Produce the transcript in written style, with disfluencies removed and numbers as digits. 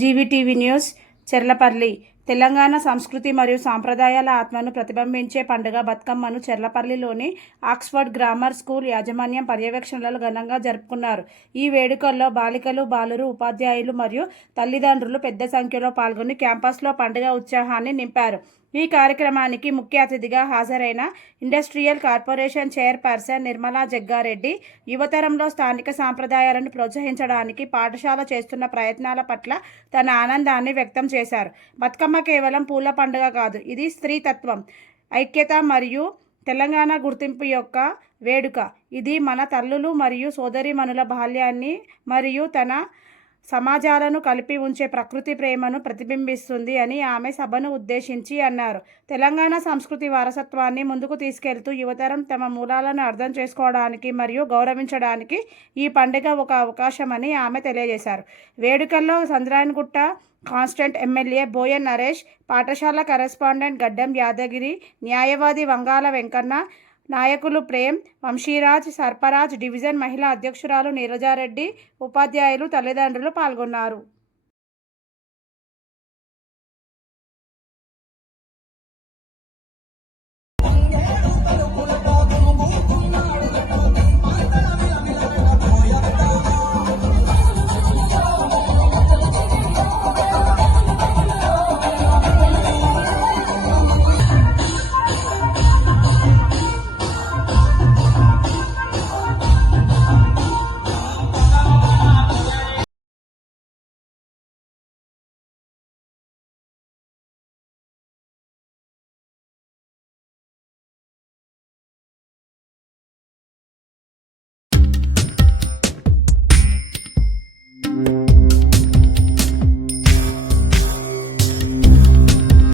జీవీటీవీ news Cherlapally Telangana సంస్కృతి మరియు సాంప్రదాయాల ఆత్మను ప్రతిబింబించే పండుగ బతుకమ్మను చెర్లపల్లిలోని ఆక్స్ఫర్డ్ గ్రామర్ స్కూల్ యాజమాన్యం పర్యవేక్షణలో ఘనంగా జరుపుకున్నారు. ఈ వేడుకల్లో బాలికలు, బాలురు, ఉపాధ్యాయులు మరియు తల్లిదండ్రులు పెద్ద సంఖ్యలో పాల్గొని క్యాంపస్లో పండుగ ఉత్సాహాన్ని నింపారు. ఈ కార్యక్రమానికి ముఖ్య అతిథిగా హాజరైన industrial corporation chairperson Nirmala Jaggareddy యువతరంలో స్థానిక సాంప్రదాయాలను ప్రోత్సహించడానికి పాఠశాల చేస్తున్న ప్రయత్నాల పట్ల తన ఆనందాన్ని వ్యక్తం చేశారు. బతుకమ్మ కేవలం పూల పండుగ కాదు, ఇది స్త్రీతత్వం, ఐక్యత మరియు తెలంగాణ గుర్తింపు యొక్క వేడుక. ఇది మన తల్లులు మరియు సోదరీమణుల బాల్యాన్ని మరియు తన సమాజాలను కలిపి ఉంచే ప్రకృతి ప్రేమను ప్రతిబింబిస్తుంది అని ఆమె సభను ఉద్దేశించి అన్నారు. తెలంగాణ సంస్కృతి వారసత్వాన్ని ముందుకు తీసుకెళ్తూ యువతరం తమ మూలాలను అర్థం చేసుకోవడానికి మరియు గౌరవించడానికి ఈ పండుగ ఒక అవకాశమని ఆమె తెలియజేశారు. వేడుకల్లో సంద్రాయణగుట్ట కాన్స్టెంట్ ఎమ్మెల్యే బోయన్ నరేష్, పాఠశాల కరెస్పాండెంట్ గడ్డం యాదగిరి, న్యాయవాది వంగాల వెంకన్న, నాయకులు ప్రేమ్, వంశీరాజ్, సర్పరాజ్, డివిజన్ మహిళా అధ్యక్షురాలు నీరజారెడ్డి, ఉపాధ్యాయులు, తల్లిదండ్రులు పాల్గొన్నారు.